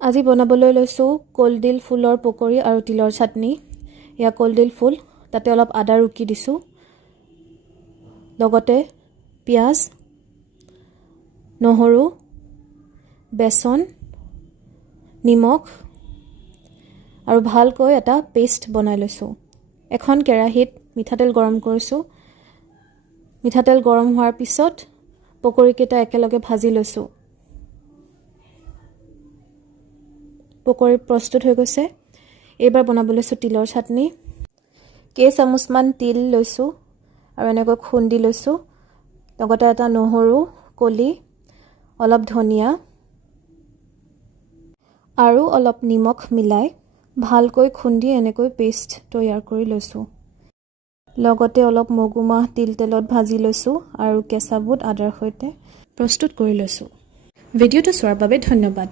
আজি বনাবলৈ লৈছোঁ কলডিল ফুলৰ পকৰি আৰু তিলৰ চাটনি। এয়া কলডিল ফুল, তাতে অলপ আদা ৰুকি দিছোঁ, লগতে পিঁয়াজ, নহৰু, বেচন, নিমখ আৰু ভালকৈ এটা পেষ্ট বনাই লৈছোঁ। এখন কেৰাহীত মিঠাতেল গৰম কৰিছোঁ। মিঠাতেল গৰম হোৱাৰ পিছত পকৰিকেইটা একেলগে ভাজি লৈছোঁ। পকৰি প্ৰস্তুত হৈ গৈছে। এইবাৰ বনাব লৈছোঁ তিলৰ চাটনি। কেই চামুচমান তিল লৈছোঁ আৰু এনেকৈ খুন্দি লৈছোঁ, লগতে এটা নহৰু কলি, অলপ ধনিয়া আৰু অলপ নিমখ মিলাই ভালকৈ খুন্দি এনেকৈ পেষ্ট তৈয়াৰ কৰি লৈছোঁ। লগতে অলপ মগুমাহ তিল তেলত ভাজি লৈছোঁ আৰু কেঁচা বুট আদাৰ সৈতে প্ৰস্তুত কৰি লৈছোঁ। ভিডিঅ'টো চোৱাৰ বাবে ধন্যবাদ।